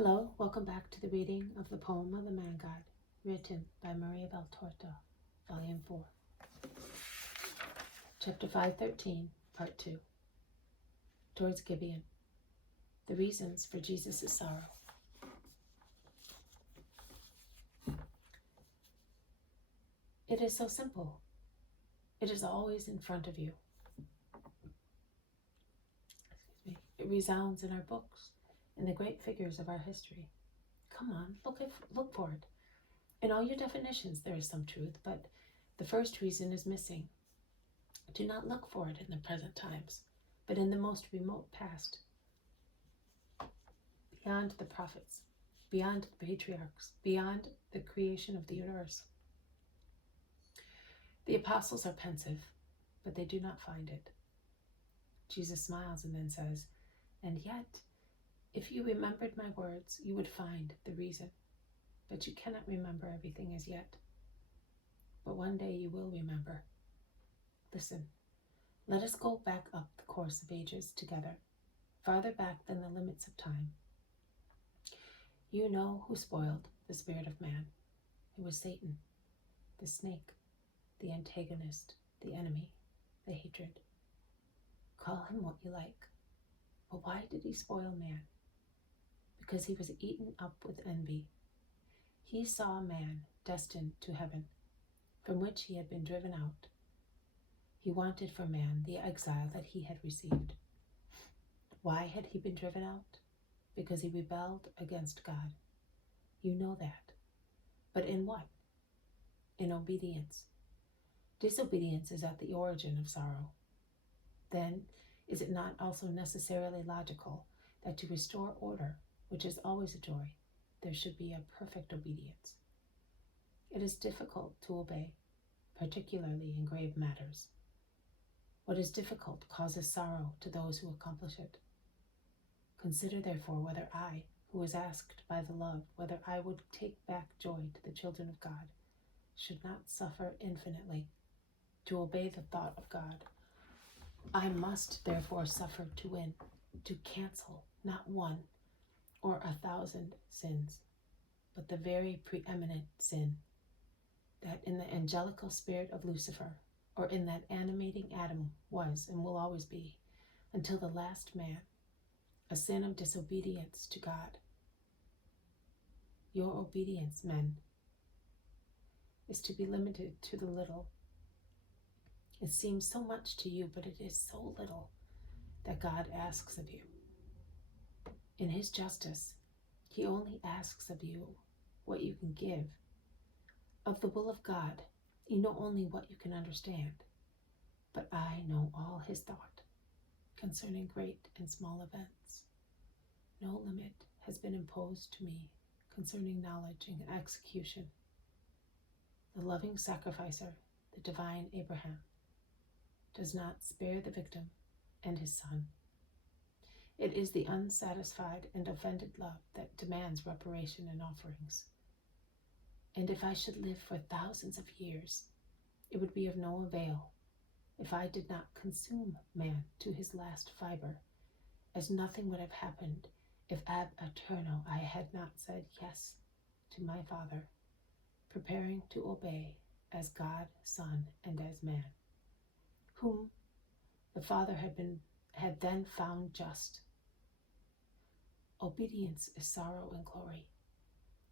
Hello, welcome back to the reading of the poem of the Man God, written by Vol4-Ch, Volume 4. Chapter 513, Part 2. Towards Gibeon. The reasons for Jesus' sorrow. It is so simple. It is always in front of you. It resounds in our books, in the great figures of our history. Come on, look for it. In all your definitions there is some truth, but the first reason is missing. Do not look for it in the present times, but in the most remote past. Beyond the prophets, beyond the patriarchs, beyond the creation of the universe. The apostles are pensive, but they do not find it. Jesus smiles and then says, "And yet, if you remembered my words, you would find the reason. But you cannot remember everything as yet. But one day you will remember. Listen, let us go back up the course of ages together, farther back than the limits of time. You know who spoiled the spirit of man. It was Satan, the snake, the antagonist, the enemy, the hatred. Call him what you like. But why did he spoil man? Because he was eaten up with envy. He saw man destined to heaven, from which he had been driven out. He wanted for man the exile that he had received. Why had he been driven out? Because he rebelled against God. You know that. But in what? In obedience. Disobedience is at the origin of sorrow. Then, is it not also necessarily logical that to restore order, which is always a joy, there should be a perfect obedience? It is difficult to obey, particularly in grave matters. What is difficult causes sorrow to those who accomplish it. Consider therefore whether I, who was asked by the love, whether I would take back joy to the children of God, should not suffer infinitely to obey the thought of God. I must therefore suffer to win, to cancel not one or 1,000 sins, but the very preeminent sin, that in the angelical spirit of Lucifer, or in that animating Adam, was and will always be, until the last man, a sin of disobedience to God. Your obedience, men, is to be limited to the little. It seems so much to you, but it is so little that God asks of you. In his justice, he only asks of you what you can give. Of the will of God, you know only what you can understand. But I know all his thought concerning great and small events. No limit has been imposed to me concerning knowledge and execution. The loving sacrificer, the divine Abraham, does not spare the victim and his son. It is the unsatisfied and offended love that demands reparation and offerings. And if I should live for thousands of years, it would be of no avail if I did not consume man to his last fiber, as nothing would have happened if ab eterno I had not said yes to my Father, preparing to obey as God, Son, and as man, whom the Father had then found just. Obedience is sorrow and glory.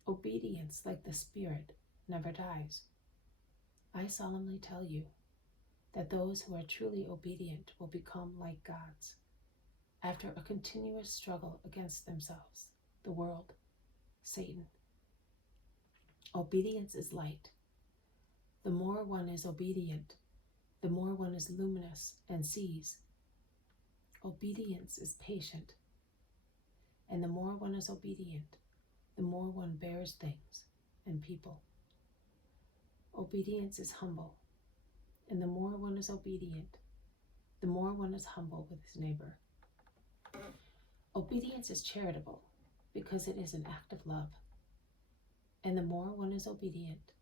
Obedience, like the Spirit, never dies. I solemnly tell you that those who are truly obedient will become like gods, after a continuous struggle against themselves, the world, Satan. Obedience is light. The more one is obedient, the more one is luminous and sees. Obedience is patient, and the more one is obedient, the more one bears things and people. Obedience is humble, and the more one is obedient, the more one is humble with his neighbor. Obedience is charitable, because it is an act of love, and the more one is obedient,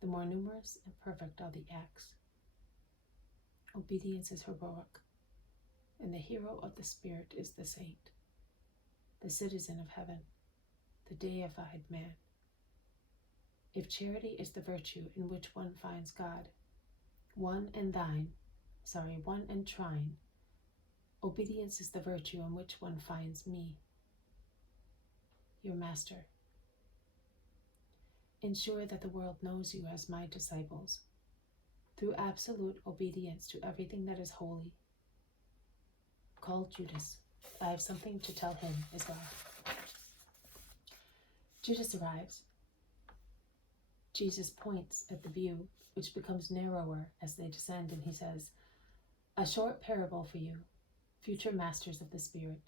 the more numerous and perfect are the acts. Obedience is heroic, and the hero of the Spirit is the saint. the citizen of heaven, the deified man. If charity is the virtue in which one finds God, one and trine, obedience is the virtue in which one finds me, your master. Ensure that the world knows you as my disciples, through absolute obedience to everything that is holy. Call Judas. I have something to tell him as well. Judas arrives. Jesus points at the view, which becomes narrower as they descend, and he says, "A short parable for you, future masters of the Spirit.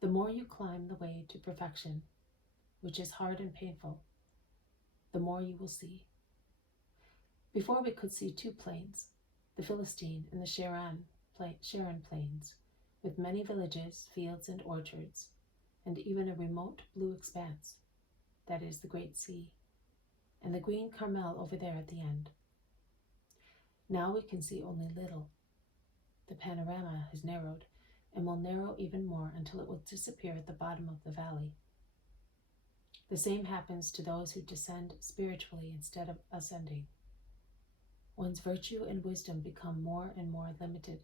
The more you climb the way to perfection, which is hard and painful, the more you will see. Before we could see two plains, the Philistine and the Sharon plains, with many villages, fields, and orchards, and even a remote blue expanse, that is the great sea, and the green Carmel over there at the end. Now we can see only little. The panorama has narrowed, and will narrow even more until it will disappear at the bottom of the valley. The same happens to those who descend spiritually instead of ascending. One's virtue and wisdom become more and more limited,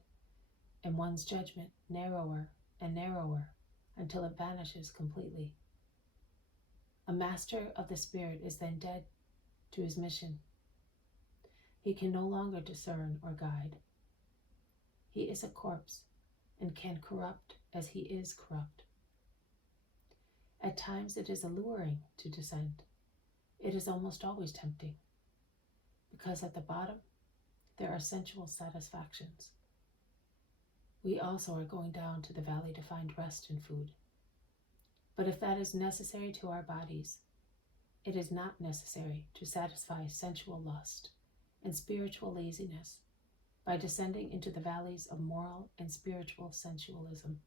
and one's judgment narrower and narrower until it vanishes completely. A master of the Spirit is then dead to his mission. He can no longer discern or guide. He is a corpse and can corrupt as he is corrupt. At times it is alluring to descend. It is almost always tempting, because at the bottom there are sensual satisfactions. We also are going down to the valley to find rest and food. But if that is necessary to our bodies, it is not necessary to satisfy sensual lust and spiritual laziness by descending into the valleys of moral and spiritual sensualism.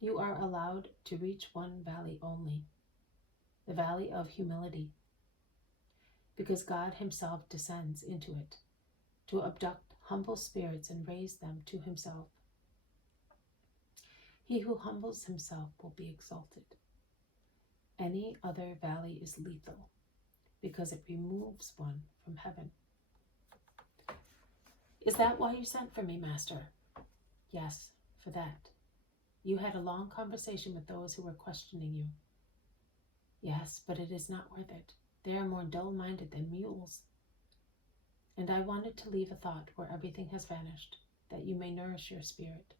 You are allowed to reach one valley only, the valley of humility, because God himself descends into it to abduct humble spirits and raise them to himself. He who humbles himself will be exalted. Any other valley is lethal, because it removes one from heaven. Is that why you sent for me, Master? Yes, for that. You had a long conversation with those who were questioning you. Yes, but it is not worth it. They are more dull-minded than mules. And I wanted to leave a thought where everything has vanished, that you may nourish your spirit.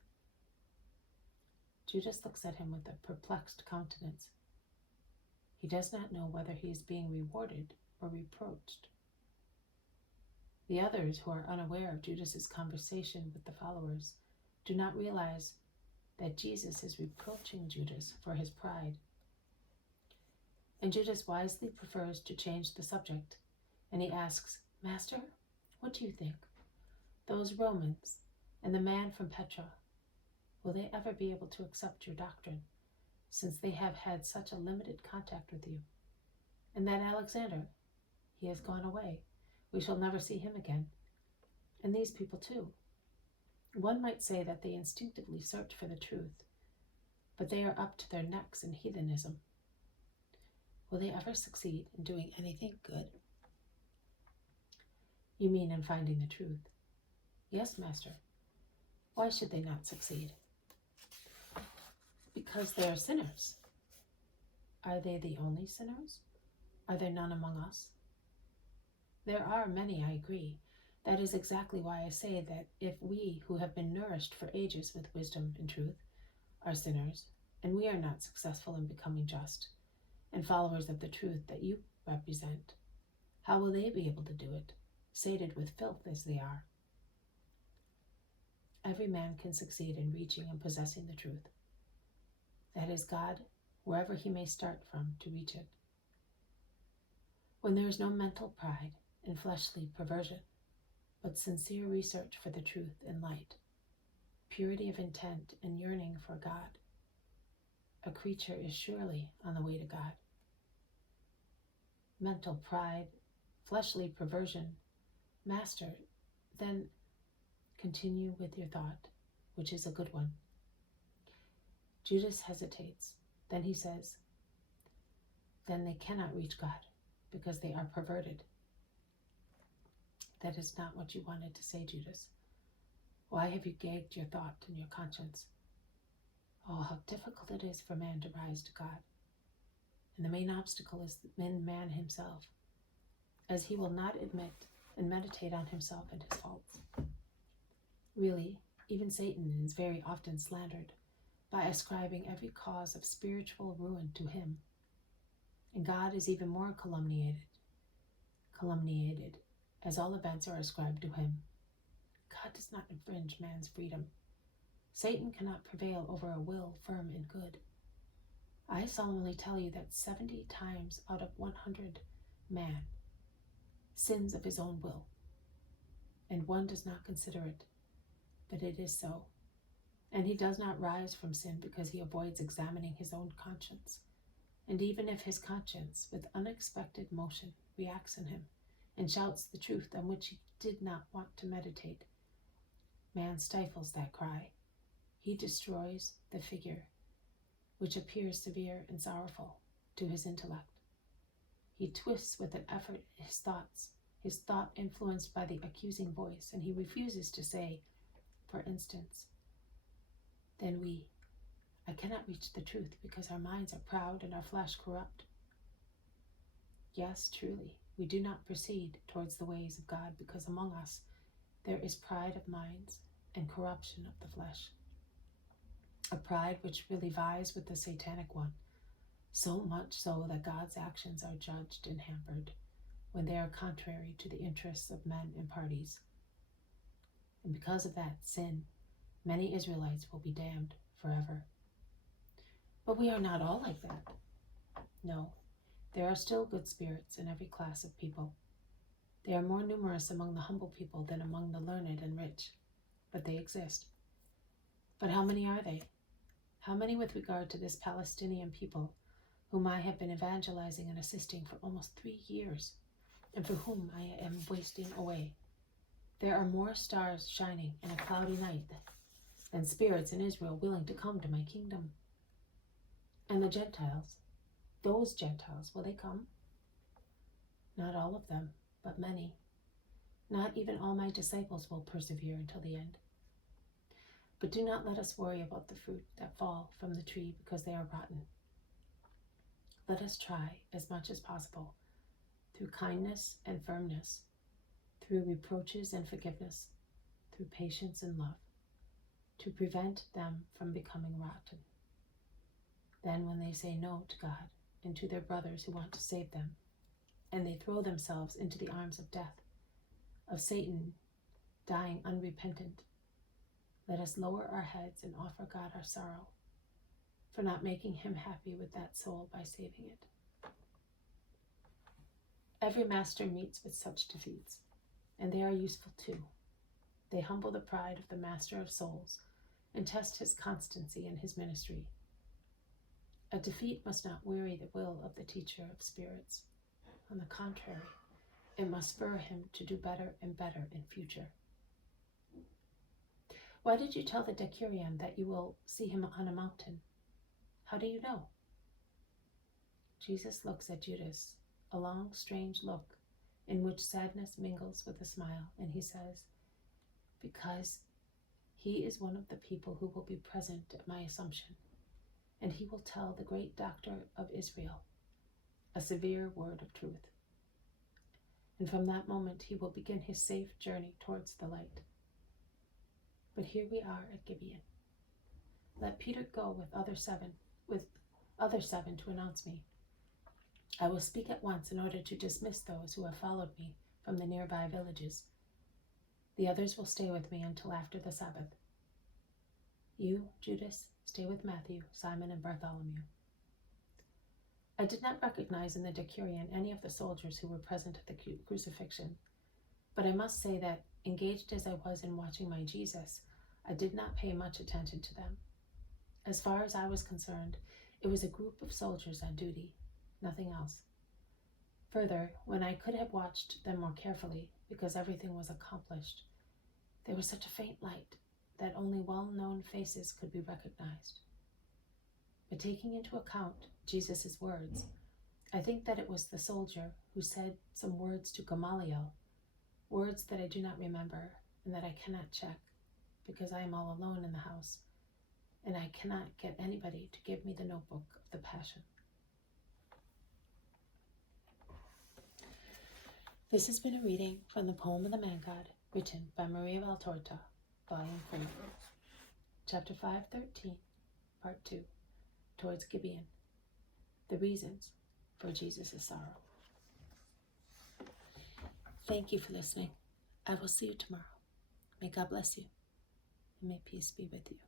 Judas looks at him with a perplexed countenance. He does not know whether he is being rewarded or reproached. The others, who are unaware of Judas's conversation with the followers, do not realize that Jesus is reproaching Judas for his pride. And Judas wisely prefers to change the subject, and he asks, "Master, what do you think? Those Romans and the man from Petra, will they ever be able to accept your doctrine, since they have had such a limited contact with you? And that Alexander, he has gone away. We shall never see him again. And these people too. One might say that they instinctively search for the truth, but they are up to their necks in heathenism. Will they ever succeed in doing anything good?" "You mean in finding the truth?" "Yes, Master. Why should they not succeed?" "Because they are sinners." "Are they the only sinners? Are there none among us?" "There are many, I agree. That is exactly why I say that if we, who have been nourished for ages with wisdom and truth, are sinners, and we are not successful in becoming just, and followers of the truth that you represent, how will they be able to do it, sated with filth as they are?" Every man can succeed in reaching and possessing the truth. That is God, wherever he may start from to reach it. When there is no mental pride and fleshly perversion, but sincere research for the truth and light, purity of intent and yearning for God, a creature is surely on the way to God. Mental pride, fleshly perversion, Master, then continue with your thought, which is a good one. Judas hesitates. Then he says, then they cannot reach God because they are perverted. That is not what you wanted to say, Judas. Why have you gagged your thought and your conscience? Oh, how difficult it is for man to rise to God. And the main obstacle is man himself, as he will not admit and meditate on himself and his faults. Really, even Satan is very often slandered by ascribing every cause of spiritual ruin to him. And God is even more calumniated, as all events are ascribed to him. God does not infringe man's freedom. Satan cannot prevail over a will firm and good. I solemnly tell you that 70 times out of 100 man sins of his own will, and one does not consider it, but it is so. And he does not rise from sin because he avoids examining his own conscience. And even if his conscience, with unexpected motion, reacts in him and shouts the truth on which he did not want to meditate, man stifles that cry. He destroys the figure which appears severe and sorrowful to his intellect. He twists with an effort his thoughts, his thought influenced by the accusing voice, and he refuses to say, for instance, then I cannot reach the truth because our minds are proud and our flesh corrupt. Yes, truly, we do not proceed towards the ways of God because among us there is pride of minds and corruption of the flesh. A pride which really vies with the satanic one, so much so that God's actions are judged and hampered when they are contrary to the interests of men and parties. And because of that sin, many Israelites will be damned forever. But we are not all like that. No, there are still good spirits in every class of people. They are more numerous among the humble people than among the learned and rich, but they exist. But how many are they? How many with regard to this Palestinian people, whom I have been evangelizing and assisting for almost 3 years, and for whom I am wasting away? There are more stars shining in a cloudy night than spirits in Israel willing to come to my kingdom. And the Gentiles, those Gentiles, will they come? Not all of them, but many. Not even all my disciples will persevere until the end. But do not let us worry about the fruit that fall from the tree because they are rotten. Let us try as much as possible, through kindness and firmness, through reproaches and forgiveness, through patience and love, to prevent them from becoming rotten. Then when they say no to God and to their brothers who want to save them, and they throw themselves into the arms of death, of Satan, dying unrepentant, let us lower our heads and offer God our sorrow for not making him happy with that soul by saving it. Every master meets with such defeats, and they are useful too. They humble the pride of the master of souls and test his constancy in his ministry. A defeat must not weary the will of the teacher of spirits. On the contrary, it must spur him to do better and better in future. Why did you tell the decurion that you will see him on a mountain? How do you know? Jesus looks at Judas, a long, strange look in which sadness mingles with a smile, and he says, because he is one of the people who will be present at my Assumption, and he will tell the great doctor of Israel a severe word of truth. And from that moment he will begin his safe journey towards the light. But here we are at Gibeon. Let Peter go with other seven to announce me. I will speak at once in order to dismiss those who have followed me from the nearby villages. The others will stay with me until after the Sabbath. You, Judas, stay with Matthew, Simon, and Bartholomew. I did not recognize in the decurion any of the soldiers who were present at the crucifixion, but I must say that, engaged as I was in watching my Jesus, I did not pay much attention to them. As far as I was concerned, it was a group of soldiers on duty, nothing else. Further, when I could have watched them more carefully, because everything was accomplished, there was such a faint light that only well-known faces could be recognized. but taking into account Jesus' words, I think that it was the soldier who said some words to Gamaliel, words that I do not remember and that I cannot check because I am all alone in the house and I cannot get anybody to give me the notebook of the Passion. This has been a reading from the poem of the Man God, written by Maria Valtorta, Volume 3, Chapter 5:13, Part 2, Towards Gibeon, the reasons for Jesus' sorrow. Thank you for listening. I will see you tomorrow. May God bless you, and may peace be with you.